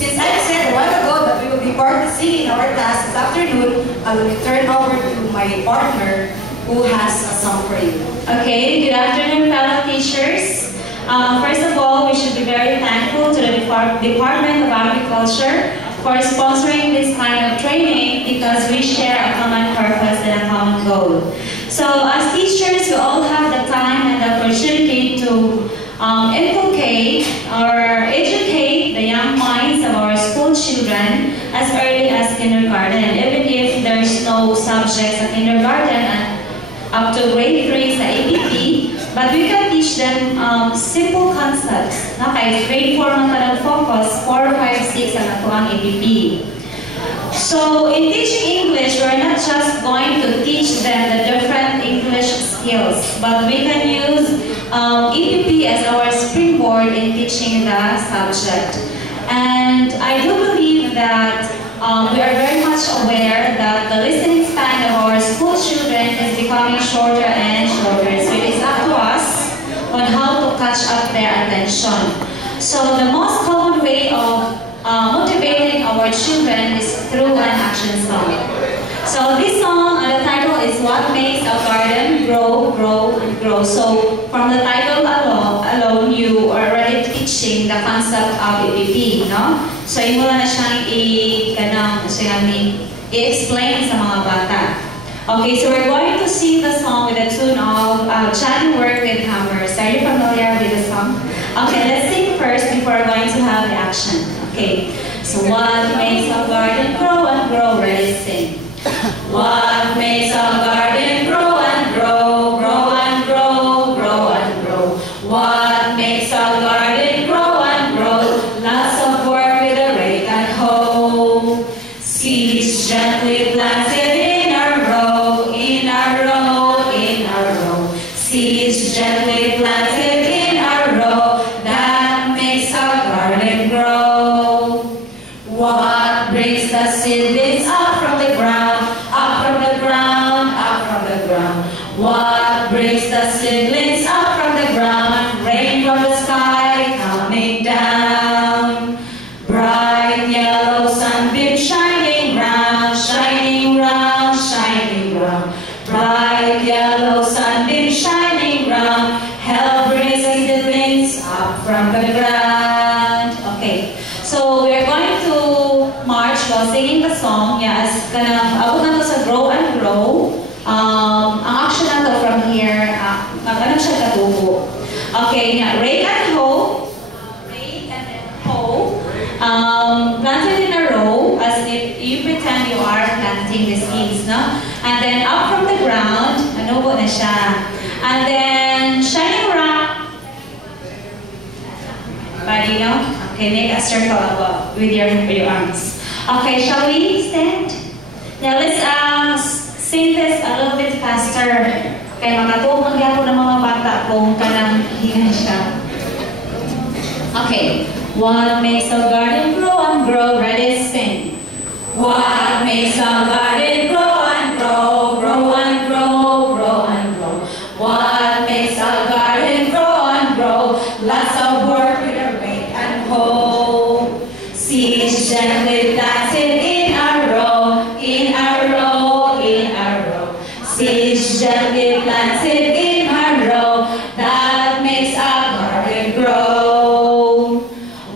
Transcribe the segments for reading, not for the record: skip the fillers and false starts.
Since I said a while ago that we will be participating in our class this afternoon, I will turn over to my partner who has a song for you. Okay, good afternoon, fellow teachers. First of all, we should be very thankful to the Department of Agriculture for sponsoring this kind of training because we share a common purpose and a common goal. So as teachers, we all have the time and the opportunity to inculcate or educate the young minds of our school children as early as kindergarten, even if there's no subjects at kindergarten and up to grade 3 sa APP, but we can teach them simple concepts. Okay, grade 4 man talang focus, 4, 5, 6 ang ato ang APP. So in teaching English, we're not just going to teach them the different English skills, but we can use EPP as our springboard in teaching the subject. And I do believe that we are very much aware that the listening span of our school children is becoming shorter and shorter. So it is up to us on how to catch up their attention. So the most common way of motivating our children is through an action song. So this song, the title is What Makes a Garden Grow, Grow, and Grow. So from the title alone, you are already teaching the concept of EPP, no? So imo na siyang i-explain sa mga bata. Okay, so we're going to sing the song with the tune of Johnny Work with Hammers. Are you familiar with the song? Okay, let's sing first before we're going to have the action. Okay, so what makes a garden grow and grow? Ready, sing. What makes a garden grow and grow, grow and grow, grow and grow? What makes a garden grow and grow? Lots of work with a rake and hoe. Seeds gently planted in a row, in a row, in a row. Seeds gently planted in a row. That makes a garden grow. What brings the seedlings up from the ground, up from the ground, up from the ground? What brings the seedlings up from the ground? Rain from the sky coming down. Bright yellow sunbeam shining round, shining round, shining round. Bright yellow sunbeam shining round. Help bring the seedlings up from the ground. Okay, so we're going to march while singing the song. Yes, abot na to sa grow and grow. Ang action na to from here, magano siya katubo. Okay, yeah, rake and hoe. Rake and then hoe. Planted in a row as if you pretend you are planting the seeds, no? And then up from the ground, anubo na siya. And then shining rock. Body, no? Okay, make a circle with your arms. Okay, shall we stand? Now let's sing this a little bit faster. Kaya makatuong magyapon ng mga bata kung kanang hingan siya. Okay. What makes a garden grow and grow? Ready, sing. What makes a garden grow and grow, grow and grow, grow and grow? What makes a garden grow and grow? Lots of work with a rake and hoe. Seeds gently planted in a row, in a row, in a row. Seeds gently planted in a row. That makes a garden grow.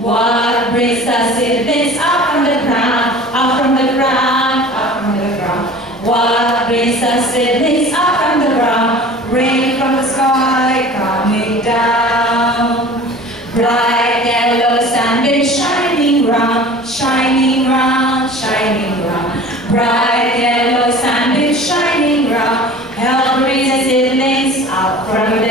What brings the seedlings up from the ground, up from the ground, up from the ground? What brings the seedlings up from the ground? Rain from the sky coming down. Bright yellow sunbeam shining round, shining round, shining round. Bright yellow sunbeam shining round. Help bring the seedlings up from the